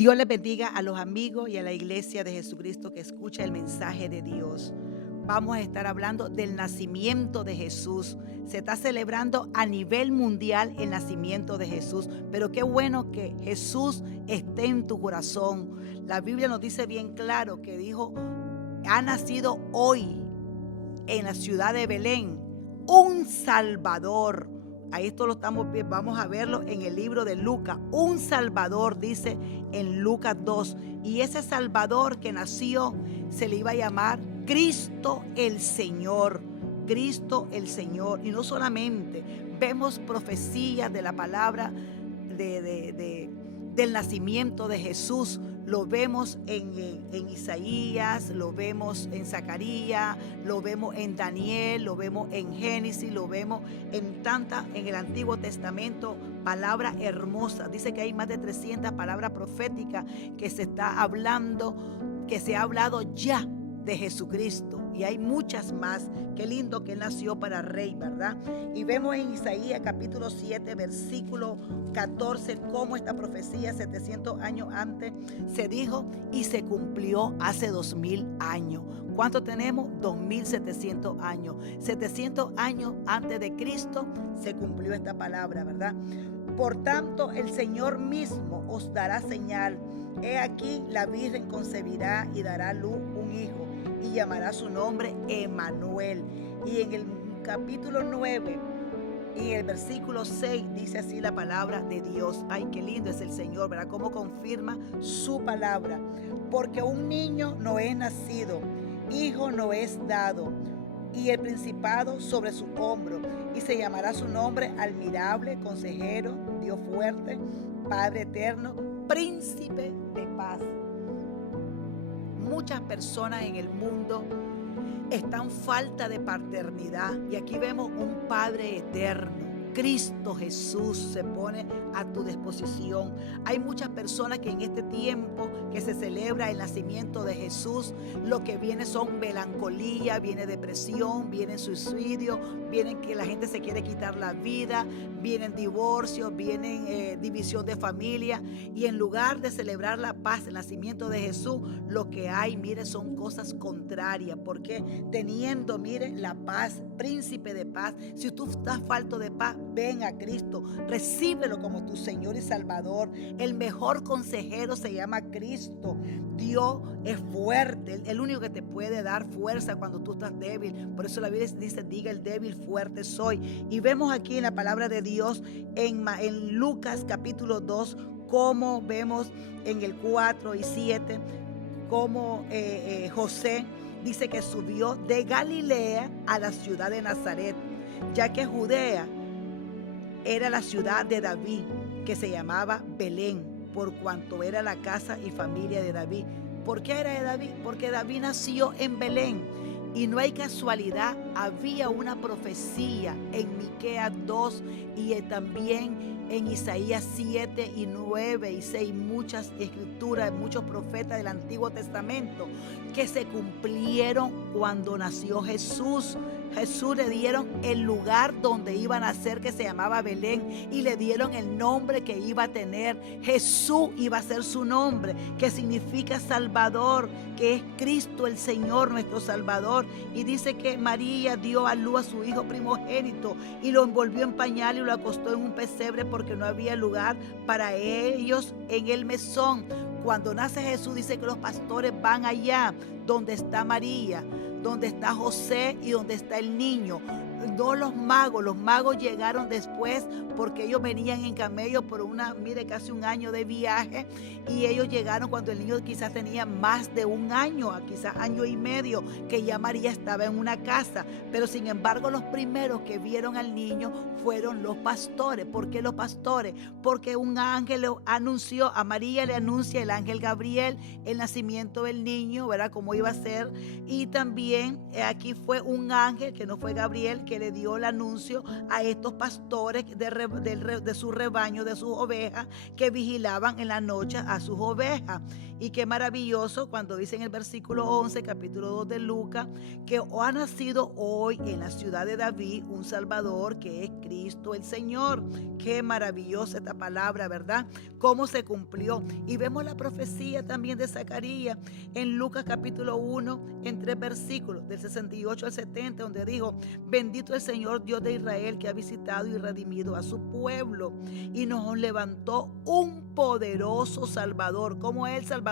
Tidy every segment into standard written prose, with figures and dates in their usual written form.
Dios les bendiga a los amigos y a la iglesia de Jesucristo que escucha el mensaje de Dios. Vamos a estar hablando del nacimiento de Jesús. Se está celebrando a nivel mundial el nacimiento de Jesús, pero qué bueno que Jesús esté en tu corazón. La Biblia nos dice bien claro que dijo, ha nacido hoy en la ciudad de Belén un Salvador. Ahí esto lo estamos viendo, vamos a verlo en el libro de Lucas. Un Salvador, dice en Lucas 2. Y ese Salvador que nació se le iba a llamar Cristo el Señor. Cristo el Señor. Y no solamente vemos profecías de la palabra del nacimiento de Jesús. Lo vemos en Isaías, lo vemos en Zacarías, lo vemos en Daniel, lo vemos en Génesis, lo vemos en el Antiguo Testamento, palabras hermosas. Dice que hay más de 300 palabras proféticas que se está hablando, que se ha hablado ya de Jesucristo. Y hay muchas más. Qué lindo que Él nació para rey, ¿verdad? Y vemos en Isaías capítulo 7, versículo 14, cómo esta profecía 700 años antes se dijo y se cumplió hace 2000 años. ¿Cuánto tenemos? 2700 años. 700 años antes de Cristo se cumplió esta palabra, ¿verdad? Por tanto, el Señor mismo os dará señal. He aquí, la Virgen concebirá y dará a luz un hijo, y llamará su nombre Emmanuel. Y en el capítulo 9 y el versículo 6 dice así la palabra de Dios. Ay, qué lindo es el Señor, ¿verdad? Cómo confirma su palabra. Porque un niño no es nacido, hijo no es dado, y el principado sobre su hombro, y se llamará su nombre admirable, consejero, Dios fuerte, Padre eterno, príncipe de paz. Muchas personas en el mundo están falta de paternidad, y aquí vemos un Padre eterno. Cristo Jesús se pone a tu disposición. Hay muchas personas que en este tiempo que se celebra el nacimiento de Jesús, lo que viene son melancolía, viene depresión, viene suicidio, viene que la gente se quiere quitar la vida, vienen divorcios, vienen división de familia, y en lugar de celebrar la paz, el nacimiento de Jesús, lo que hay, mire, son cosas contrarias, porque teniendo, mire, la paz, príncipe de paz, si tú estás falto de paz, ven a Cristo, recíbelo como tu Señor y Salvador. El mejor consejero se llama Cristo. Dios es fuerte, el único que te puede dar fuerza cuando tú estás débil. Por eso la Biblia dice, diga el débil, fuerte soy. Y vemos aquí en la palabra de Dios, en Lucas capítulo 2, como vemos en el 4 y 7, como José dice que subió de Galilea a la ciudad de Nazaret, ya que Judea era la ciudad de David, que se llamaba Belén, por cuanto era la casa y familia de David. ¿Por qué era de David? Porque David nació en Belén. Y no hay casualidad, había una profecía en Miqueas 2 y también en Isaías 7 y 9 y 6, muchas escrituras, muchos profetas del Antiguo Testamento que se cumplieron cuando nació Jesús. Jesús le dieron el lugar donde iba a nacer, que se llamaba Belén, y le dieron el nombre que iba a tener. Jesús iba a ser su nombre, que significa Salvador, que es Cristo el Señor, nuestro Salvador. Y dice que María dio a luz a su hijo primogénito y lo envolvió en pañal y lo acostó en un pesebre porque no había lugar para ellos en el mesón. Cuando nace Jesús, dice que los pastores van allá donde está María, donde está José y donde está el niño. No los magos llegaron después porque ellos venían en camello por casi un año de viaje, y ellos llegaron cuando el niño quizás tenía más de un año, quizás año y medio, que ya María estaba en una casa. Pero sin embargo, los primeros que vieron al niño fueron los pastores. ¿Por qué los pastores? Porque un ángel anunció, a María le anuncia el ángel Gabriel el nacimiento del niño, ¿verdad? Cómo iba a ser, y también también aquí fue un ángel, que no fue Gabriel, que le dio el anuncio a estos pastores de su rebaño, de sus ovejas, que vigilaban en la noche a sus ovejas. Y qué maravilloso cuando dice en el versículo 11, capítulo 2 de Lucas, que ha nacido hoy en la ciudad de David un Salvador, que es Cristo el Señor. Qué maravillosa esta palabra, ¿verdad? Cómo se cumplió. Y vemos la profecía también de Zacarías en Lucas capítulo 1, en 3 versículos, del 68 al 70, donde dijo: bendito el Señor Dios de Israel, que ha visitado y redimido a su pueblo y nos levantó un poderoso Salvador. ¿Cómo es el Salvador?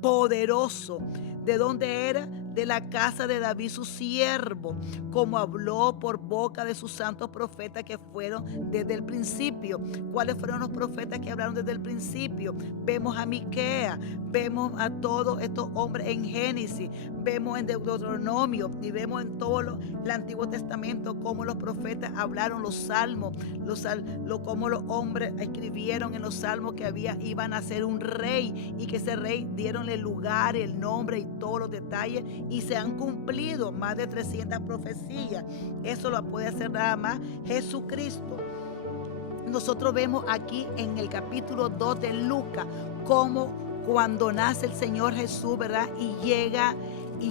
Poderoso. ¿De dónde era? De la casa de David su siervo, como habló por boca de sus santos profetas que fueron desde el principio. ¿Cuáles fueron los profetas que hablaron desde el principio? Vemos a Miqueas, vemos a todos estos hombres en Génesis, vemos en Deuteronomio y vemos en todo el Antiguo Testamento cómo los profetas hablaron los salmos, cómo los hombres escribieron en los salmos que iban a ser un rey, y que ese rey dieron el lugar, el nombre y todos los detalles, y se han cumplido más de 300 profecías. Eso lo puede hacer nada más Jesucristo. Nosotros vemos aquí en el capítulo 2 de Lucas cómo cuando nace el Señor Jesús, ¿verdad? Y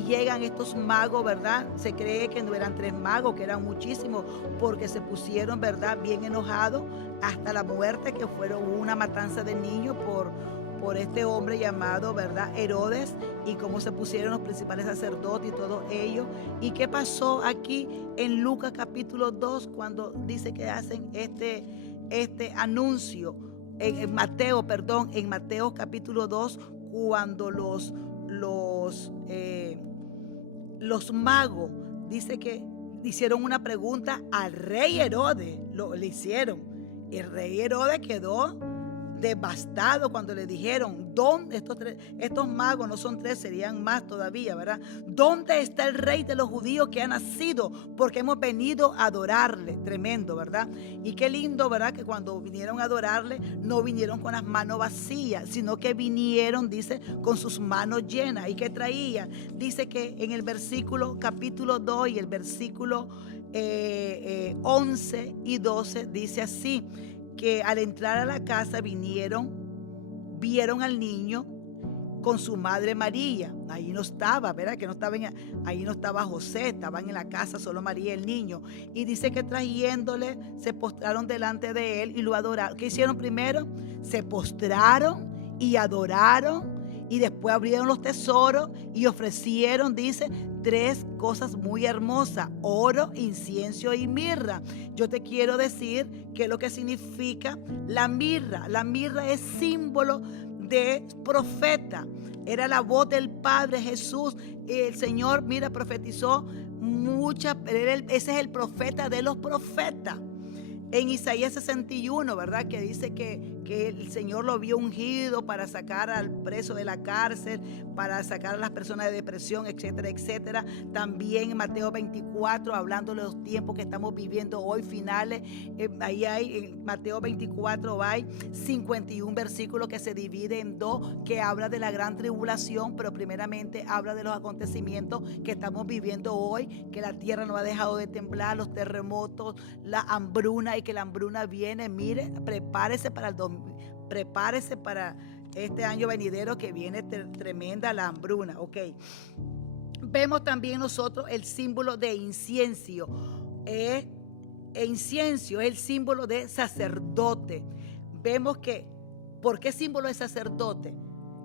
llegan estos magos, ¿verdad? Se cree que no eran 3 magos, que eran muchísimos, porque se pusieron, ¿verdad?, bien enojados hasta la muerte, que fueron una matanza de niños por este hombre llamado, ¿verdad?, Herodes, y cómo se pusieron los principales sacerdotes y todos ellos. ¿Y qué pasó aquí en Lucas capítulo 2 cuando dice que hacen este anuncio? En Mateo capítulo 2, cuando los magos, dice que hicieron una pregunta al rey Herodes, le hicieron. El rey Herodes quedó devastado cuando le dijeron: ¿dónde estos magos? No son 3, serían más todavía, ¿verdad? ¿Dónde está el rey de los judíos que ha nacido? Porque hemos venido a adorarle. Tremendo, ¿verdad? Y qué lindo, ¿verdad?, que cuando vinieron a adorarle no vinieron con las manos vacías, sino que vinieron, dice, con sus manos llenas. ¿Y qué traían? Dice que en el versículo capítulo 2 y el versículo 11 y 12 dice así: que al entrar a la casa vieron al niño con su madre María. Ahí no estaba, ¿verdad? Ahí no estaba José, estaban en la casa solo María y el niño. Y dice que trayéndole, se postraron delante de él y lo adoraron. ¿Qué hicieron primero? Se postraron y adoraron, y después abrieron los tesoros y ofrecieron, dice, 3 cosas muy hermosas: oro, incienso y mirra. Yo te quiero decir qué es lo que significa la mirra. La mirra es símbolo de profeta. Era la voz del Padre Jesús. El Señor, mira, profetizó ese es el profeta de los profetas. En Isaías 61, ¿verdad?, que dice que el Señor lo vio ungido para sacar al preso de la cárcel, para sacar a las personas de depresión, etcétera, etcétera. También en Mateo 24, hablando de los tiempos que estamos viviendo hoy, finales. Ahí hay, en Mateo 24 hay 51 versículos que se dividen en 2, que habla de la gran tribulación, pero primeramente habla de los acontecimientos que estamos viviendo hoy, que la tierra no ha dejado de temblar, los terremotos, la hambruna, y que la hambruna viene. Mire, prepárese para este año venidero, que viene tremenda la hambruna. Ok. Vemos también nosotros el símbolo de incienso. Incienso es el símbolo de sacerdote. Vemos que, ¿por qué símbolo de sacerdote?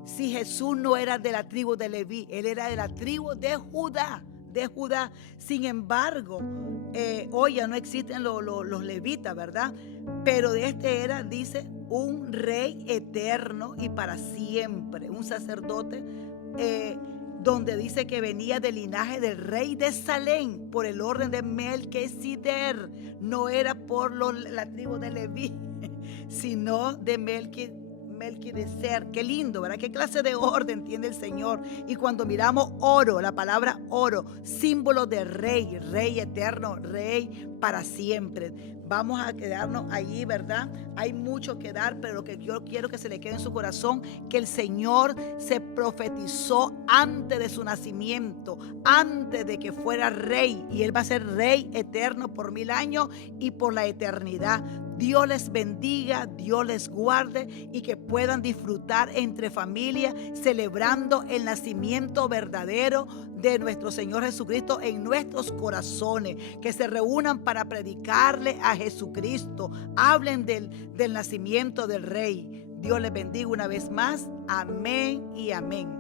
Si Jesús no era de la tribu de Leví, él era de la tribu de Judá. Sin embargo, hoy ya no existen los levitas, ¿verdad? Pero de este era, dice, un rey eterno y para siempre, un sacerdote, donde dice que venía del linaje del rey de Salem por el orden de Melquisedec. No era por la tribu de Leví, sino de Melquisedec. Qué lindo, ¿verdad? Qué clase de orden tiene el Señor. Y cuando miramos oro, la palabra oro, símbolo de rey eterno, rey para siempre. vamos a quedarnos allí, ¿verdad? Hay mucho que dar, pero lo que yo quiero que se le quede en su corazón, que el Señor se profetizó antes de su nacimiento, antes de que fuera rey, y Él va a ser rey eterno por 1000 años y por la eternidad. Dios les bendiga, Dios les guarde y que puedan disfrutar entre familia, celebrando el nacimiento verdadero de nuestro Señor Jesucristo en nuestros corazones. Que se reúnan para predicarle a Jesucristo. Hablen del nacimiento del Rey. Dios les bendiga una vez más. Amén y amén.